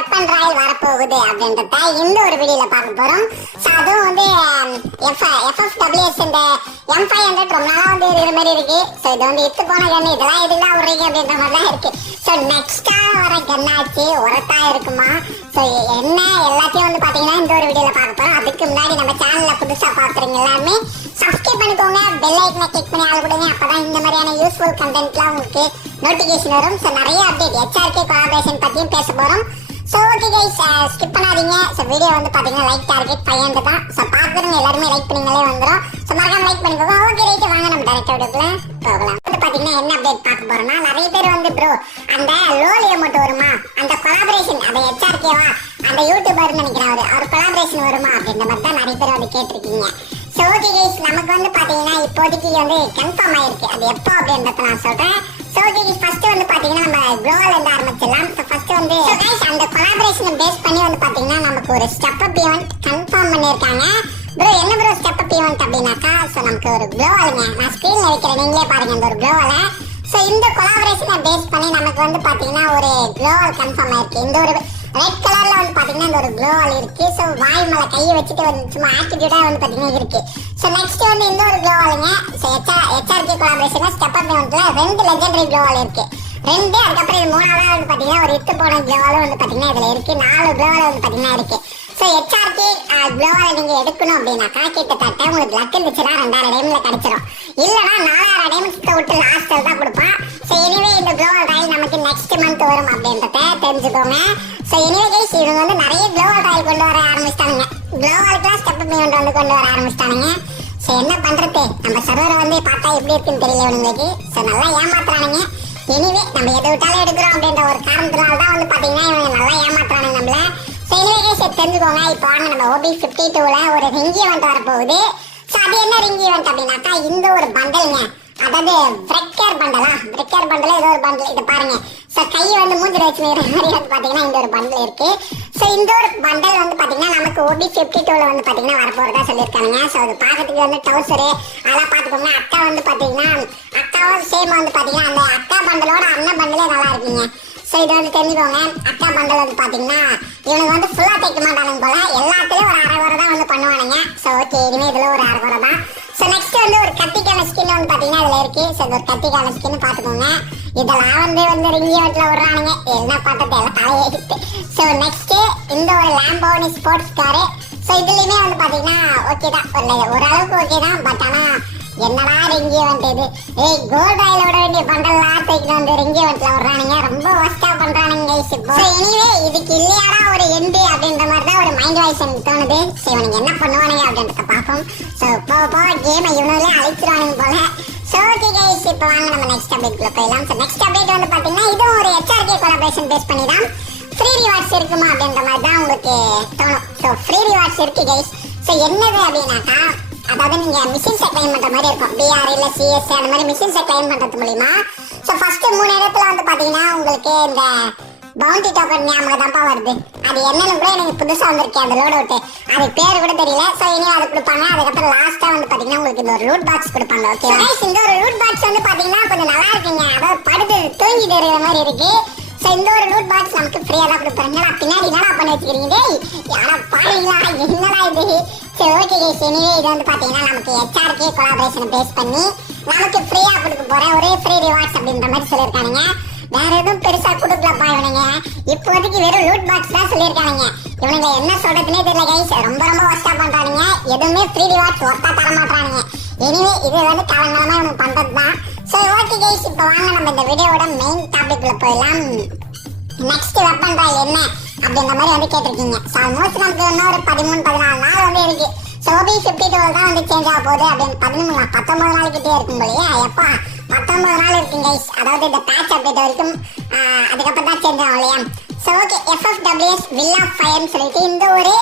Weapon Royal வரப்போகுது அப்படின்றத இந்த ஒரு வீடியோல பார்க்க போறோம். சோ அதுவும் வந்து FFWS இந்த M500 ரொம்ப நாளா வந்து இருக்கிற மாதிரி இருக்கு. சோ இது வந்து இத்து போன கன்னு, இதெல்லாம் எதுலாம் விடுறீங்க அப்படின்ற மாதிரி தான் இருக்கு. சோ நெக்ஸ்டா வர கன்னாச்சு ஒரத்தா இருக்குமா? சோ என்ன எல்லாத்தையும் வந்து பாத்தீங்கன்னா இந்த ஒரு வீடியோல பார்க்க போறோம். அதுக்கு முன்னாடி நம்ம சேனல்ல புதுசா பாக்குறீங்க எல்லாருமே சப்ஸ்கிரைப் பண்ணிக்கோங்க, பெல் ஐக்கனை கிளிக் பண்ணி ஆள் கொடுங்க. அப்பதான் இந்த மாதிரியான யூஸ்ஃபுல் கண்டென்ட்லாம் உங்களுக்கு நோட்டிபிகேஷன் வரும். ஸோ நிறைய அப்டேட் HRK கொலாபரேஷன் பற்றியும் பேச போகிறோம். ஸோ ஓகே கைஸ், ஸ்கிப் பண்ணாதீங்க. ஸோ வீடியோ வந்து பார்த்தீங்கன்னா லைக் டார்கெட் 500 தான். ஸோ பார்க்குறவங்க எல்லாருமே லைக் பண்ணிங்களே வந்துடும். ஸோ மறக்காம லைக் பண்ணிக்கோங்க. ஓகே ரைட்டு, வாங்க நம்ம டேரக்டாக வீடியோக்குள்ள போகலாம். வந்து பார்த்தீங்கன்னா என்ன அப்டேட் பார்க்க போகிறோம்னா, நிறைய பேர் வந்து ப்ரோ அந்த லோலியோ மட்டும் வருமா, அந்த கொலாபரேஷன் அந்த HRKவா அந்த யூடியூபர்னு நினைக்கிறேன் அவர் கொலாபரேஷன் வருமா அப்படின்ற மாதிரி தான் நிறைய பேர் வந்து கேட்டிருக்கீங்க. ஸோ ஓகே கைஸ், நமக்கு வந்து பார்த்தீங்கன்னா இப்போதைக்கு வந்து கன்ஃபார்ம் ஆயிருக்கு. அது எப்போ அப்படின்றத நான் சொல்கிறேன். ஸோ ஓகே கைஸ், ஃபர்ஸ்ட் வந்து பார்த்தீங்கன்னா நம்ம குளோவால் இருந்து ஆரம்பிச்சிடலாம். ஸோ ஃபர்ஸ்ட் வந்து கைஸ் அந்த கொலாபரேஷனை பேஸ் பண்ணி வந்து பார்த்தீங்கன்னா நமக்கு ஒரு ஸ்டெப் அப் ஈவெண்ட் கன்ஃபார்ம் பண்ணியிருக்காங்க. ப்ரோ என்ன ப்ரோ ஸ்டெப் அப் ஈவெண்ட் அப்படின்னாக்கா, ஸோ நமக்கு ஒரு குளோவாலுங்க, நான் ஸ்க்ரீனில் வைக்கிறேன், நீங்களே பாருங்க இந்த ஒரு குளோவாலை. ஸோ இந்த கொலாபரேஷனை பேஸ் பண்ணி நமக்கு வந்து பார்த்தீங்கன்னா ஒரு குளோவால் கன்ஃபார்ம் ஆயிருக்கு. இந்த ஒரு ரெட் கலர்ல வந்து பாத்தீங்கன்னா இந்த ஒரு க்ளோவால் இருக்கு. ஸோ வாய் மேல கையை வச்சுட்டு வந்து சும்மா ஆட்டிடியூடா வந்து பாத்தீங்கன்னா இருக்கு. ஸோ நெக்ஸ்ட் வந்து இந்த ஒரு க்ளோவாலுங்க. ஸோ HRK கொலாபரேஷன்ல ஸ்டெப் அப் ஈவெண்ட்ல 2 லெஜெண்டரி க்ளோவால் இருக்கு. 2 அதுக்கப்புறம் இது 3ஆவதா வந்து பாத்தீங்கன்னா ஒரு இத்து போன க்ளோவாலும் வந்து பாத்தீங்கன்னா இதுல இருக்கு. 4 க்ளோவால் வந்து பாத்தீங்கன்னா இருக்கு. ஸோ HRK க்ளோவால் நீங்க எடுக்கணும் அப்படின்னாக்கா கிட்டத்தட்ட உங்களுக்கு லக் இருந்துச்சுன்னா 2000 டைம்ல கிடைச்சிடும். இல்லைன்னா 4000 டைம்ஸ்க்கு விட்டு லாஸ்ட்ல தான் கொடுப்பான். ஸோ எனிவே இந்த க்ளோவால் ராயல் நமக்கு நெக்ஸ்ட் மந்த் வரும் அப்படின்றத தெரிஞ்சுக்கோங்க. ஸோ எனிவே கைஸ், இவங்க வந்து நிறைய க்ளோவால் ராயல் கொண்டு வர ஆரம்பிச்சிட்டானுங்க. க்ளோவாலுக்குலாம் ஸ்டெப் அப் ஈவெண்ட் வந்து கொண்டு வர ஆரம்பிச்சிட்டானுங்க. ஸோ என்ன பண்றது, நம்ம சர்வரை வந்து பார்த்தா எப்படி இருக்குன்னு தெரியல இவங்களுக்கு. ஸோ நல்லா ஏமாத்துறானுங்க. எனிவே நம்ம எதை விட்டாலும் எடுக்கிறோம் அப்படின்ற ஒரு காரணத்தினால தான் வந்து பார்த்தீங்கன்னா இவங்க நல்லா ஏமாத்துறானுங்க நம்மள. ஸோ எனிவே கைஸ் தெரிஞ்சுக்கோங்க. இப்போ வாங்க நம்ம OB52ல ஒரு ரிங் ஈவெண்ட் வரப்போகுது. ஸோ அது என்ன ரிங் ஈவெண்ட் அப்படின்னாக்கா, இந்த ஒரு பண்டலுங்க, அதாவது பிரெக்கர் பண்டலா, பிரெக்கர் பண்டல ஏதோ ஒரு பண்டல், இதை பாருங்க. ஸோ கையை வந்து மூஞ்சில வச்சு மாதிரி வந்து பாத்தீங்கன்னா இந்த ஒரு பண்டல் இருக்கு. ஸோ இந்த ஒரு பண்டல் வந்து பாத்தீங்கன்னா நமக்கு OB52ல வந்து பாத்தீங்கன்னா வரப்போறதா சொல்லியிருக்காங்க. ஸோ அது பார்க்கறதுக்கு வந்து டவுசரு அதெல்லாம் பார்த்துக்கோங்க. அக்கா வந்து பாத்தீங்கன்னா அக்காவும் சேம் வந்து பாத்தீங்கன்னா அந்த அக்கா பண்டலோட அண்ணன் பண்டலே நல்லா இருக்குங்க. ஸோ இதை வந்து தெரிஞ்சுக்கோங்க. அக்கா பண்டல் வந்து பாத்தீங்கன்னா இவனுக்கு வந்து ஃபுல்லா தைக்க மாட்டானுங்க போல, எல்லாத்துலயும் ஒரு 1/2 தான் வந்து பண்ணுவானுங்க. ஸோ ஓகே, இனிமே இதுல ஒரு 1/2 தான். ஸோ நெக்ஸ்ட் வந்து ஒரு கத்திக்கான ஸ்கின் வந்து பாத்தீங்கன்னா இதுல இருக்கு. ஸோ இந்த ஒரு கத்திக்கான ஸ்கின் பாத்துக்கோங்க. இதெல்லாம் வந்து ரிங் ஈவெண்ட்ல விடுறானுங்க, என்ன பண்றது எல்லாம் தலையெடுத்து. ஸோ நெக்ஸ்ட் இந்த ஒரு லாம்போனி ஸ்போர்ட்ஸ் காரு. ஸோ இதுலயுமே வந்து பாத்தீங்கன்னா ஓகே தான், ஓரளவுக்கு ஓகே தான். பட் ஆனா என்னடா ரிங் ஈவெண்ட் இது, கோல்ட் ராயல் விட வேண்டிய பண்டல்லாம் தூக்கிட்டு வந்து ரிங் ஈவெண்ட்ல விடுறானுங்க, ரொம்ப ஒஸ்டா பண்றானுங்க கைஸ் இப்போ. ஸோ எனிவே இதுக்கு இல்லையாடா ஒரு எண்டு அப்படின்ற மாதிரி தான் ஒரு மைண்ட் வாய்ஸ் எனக்கு தோணுது. ஸோ இவனுக்கு என்ன பண்ணுவானுங்க அப்படின்றத பார்ப்போம். ஸோ போக கேமை இவனுங்களே அழைச்சிருவானுங்க போல. ஸோ ஓகே கைஸ், இப்போ வாங்க நம்ம நெக்ஸ்ட் அப்டேட்ல போயிடலாம். ஸோ நெக்ஸ்ட் அப்டேட் வந்து பாத்தீங்கன்னா இதுவும் ஒரு HRK கொலாபரேஷன் பேஸ் பண்ணி தான் ஃப்ரீ ரிவார்ட்ஸ் இருக்குமா அப்படின்ற மாதிரி தான் உங்களுக்கு தோணும். ஸோ ஃப்ரீ ரிவார்ட்ஸ் இருக்கு கைஸ். ஸோ என்னது அப்படின்னாக்கா, அதாவது நீங்க மிஷின்ஸை கிளைம் பண்ற மாதிரி இருக்கும். BR இல்ல CS அந்த மாதிரி மிஷின்ஸை கிளைம் பண்றது மூலியமா ஸோ ஃபர்ஸ்ட் 3 இடத்துல வந்து பாத்தீங்கன்னா உங்களுக்கு இந்த பவுண்டி டோக்கன் ஞாபகம் தான்ப்பா வருது. அது என்னன்னு கூட எனக்கு புதுசா வந்திருக்கேன் அந்த லோட் அவுட், அது பேர் கூட தெரியல. ஸோ இனியும் அது கொடுப்பாங்க. அதுக்கப்புறம் லாஸ்டா வந்து பாத்தீங்கன்னா உங்களுக்கு இந்த ஒரு ரூட் பாக்ஸ் கொடுப்பாங்க. ஓகே கைஸ், இந்த ஒரு ரூட் பாக்ஸ் வந்து பாத்தீங்கன்னா கொஞ்சம் நல்லா இருக்குங்க. அதாவது படுத்து தூங்கிட்டு இருக்கிற மாதிரி இருக்கு. ஸோ இந்த ஒரு ரூட் பாக்ஸ் நமக்கு ஃப்ரீயா தான் கொடுப்பாங்க. பின்னாடி என்னடா பண்ணி வச்சுக்கிறீங்க, யாரா பாருங்களா, என்னடா இது. சரி ஓகே கைஸ், எனிவே இது வந்து பாத்தீங்கன்னா நமக்கு HRK கொலாபரேஷன் பேஸ் பண்ணி நமக்கு ஃப்ரீயா கொடுக்க போற ஒரே ஃப்ரீ ரிவார்ட்ஸ் அப்படின்ற மாதிரி சொல்லியிருக்கானுங்க. வேற எதுவும் பெருசா கொடுக்கலப்பா இவனுங்க, இப்போதைக்கு வெறும் லூட் பாக்ஸ் தான் சொல்லியிருக்கானுங்க. இவனுங்க என்ன சொல்றதுன்னே தெரியல கைஸ், ரொம்ப ரொம்ப ஒஸ்டா பண்றானுங்க. எதுவுமே ஃப்ரீ ரிவார்ட்ஸ் ஒர்த்தா தர மாட்டானுங்க. எனிவே இது வந்து காலங்காலமா இவனுக்கு பண்றது தான். ஸோ ஓகே கைஸ், இப்போ வாங்க நம்ம இந்த வீடியோவோட மெயின் டாபிக்ல போயிடலாம். நெக்ஸ்ட் வெப்பன் ராயல் என்ன அப்படின்ற மாதிரி வந்து கேட்டிருக்கீங்க. ஸோ ஆல்மோஸ்ட் நமக்கு இன்னும் ஒரு 13-14 நாள் வந்து இருக்கு. ஸோ OB52 தான் வந்து சேஞ்ச் ஆக போகுது அப்படின்னு 19 நாளைக்கிட்டே இருக்கும் போலயே. எப்பா 19 நாள் இருக்குங்க கைஸ், அதாவது இந்த பேட்ச் அப்டேட் வரைக்கும். அதுக்கப்புறம் தான் சேஞ்ச் ஆகும் இல்லையா. So okay, FFWS will of ஃபயர்னு சொல்லிட்டு இந்த ஒரு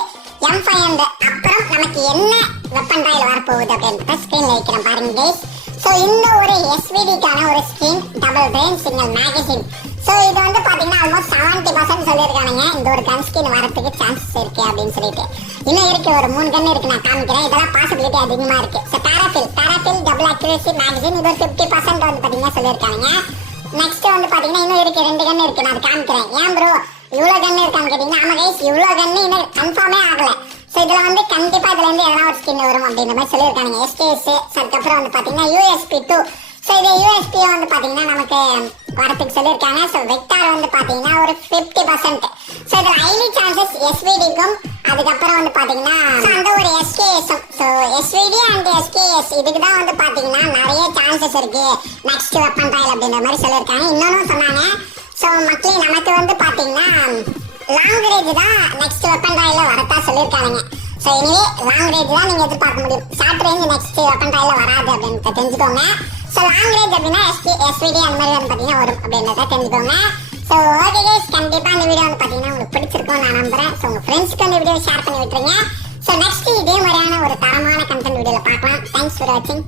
M500 அப்புறம் நமக்கு என்ன வெப்பன் ராயல் வரப்போகுது அப்படின்றத ஸ்க்ரீன்ல வைக்கிறேன் பாருங்க கைஸ். ஸோ இந்த ஒரு SVDக்கான ஒரு skin double brain single magazine. So இது வந்து பாத்தீங்கன்னா ஆல்மோஸ்ட் 70% சொல்லியிருக்கானுங்க இந்த ஒரு கன் ஸ்கின் வரதுக்கு சான்சஸ் இருக்கு அப்படின்னு சொல்லிட்டு. இன்னும் இருக்கு, ஒரு 3 கன் இருக்கு, நான் காமிக்கிறேன். இதெல்லாம் பாசிபிலிட்டி அதிகமா இருக்கு. ஸோ பேராஃபில் டபுள் அக்யூரசி மேகசின் இது ஒரு 50% வந்து பாத்தீங்கன்னா சொல்லியிருக்காங்க. நெக்ஸ்ட் வந்து பாத்தீங்கன்னா இன்னும் இருக்கு, 2 கன் இருக்கு, நான் காமிக்கிறேன். ஏன் ப்ரோ இவ்வளவு கன்னு இருக்கான்னு கேட்டீங்கன்னா ஆமா கைஸ் இவ்வளவு கன்னு இன்னும் கன்ஃபார்மே ஆகல. ஸோ இதுல வந்து கண்டிப்பா இதுல இருந்து எதனா ஒரு ஸ்கின் வரும் அப்படின்ற மாதிரி சொல்லியிருக்காங்க எஸ்கேஎஸ். அதுக்கப்புறம் வந்து பாத்தீங்கன்னா யூஎஸ்பி 2. ஸோ இது யூஎஸ்பி வந்து பாத்தீங்கன்னா நமக்கு வரத்துக்கு சொல்லியிருக்காங்க. ஸோ வெக்டார் வந்து பாத்தீங்கன்னா ஒரு 50%. ஸோ இதுல ஹைலி சான்சஸ் எஸ்விடிக்கும் அதுக்கப்புறம் வந்து பாத்தீங்கன்னா அந்த ஒரு SKS. So SVT and SKS இதுக்கு தான் வந்து பாத்தீங்கன்னா நிறைய சான்சஸ் இருக்கு நெக்ஸ்ட் வெப்பன் ட்ரையல் அப்படின்ற மாதிரி சொல்லியிருக்காங்க. இன்னொன்னு சொன்னாங்க. ஸோ மக்களே நமக்கு வந்து பாத்தீங்கன்னா லாங் ரேஞ்ச் தான் நெக்ஸ்ட் வெப்பன் ட்ரையல்ல வரதா சொல்லியிருக்காங்க. ஸோ எனிவே லாங் ரேஞ்ச் தான் நீங்க எதிர்பார்க்க முடியும். ஷார்ட் ரேஞ்ச் நெக்ஸ்ட் வெப்பன் ட்ரையல்ல வராது அப்படின்னு தெரிஞ்சுக்கோங்க. ஸோ லாங் ரேஞ்ச் அப்படின்னா எஸ்விடி அந்த மாதிரி வந்து பாத்தீங்கன்னா வரும் அப்படின்றத தெரிஞ்சுக்கோங்க. ஸோ ஓகே கைஸ் கண்டிப்பா இந்த வீடியோ வந்து பாத்தீங்கன்னா உங்களுக்கு பிடிச்சிருக்கும் நான் நம்புறேன். ஸோ உங்க ஃப்ரெண்ட்ஸ்க்கு இந்த வீடியோ ஷேர் பண்ணி விட்டுருங்க. ஸோ நெக்ஸ்ட் இதே மாதிரியான ஒரு தரமான கண்டென்ட் வீடியோல பார்க்கலாம். தேங்க்ஸ் ஃபார் வாட்சிங்.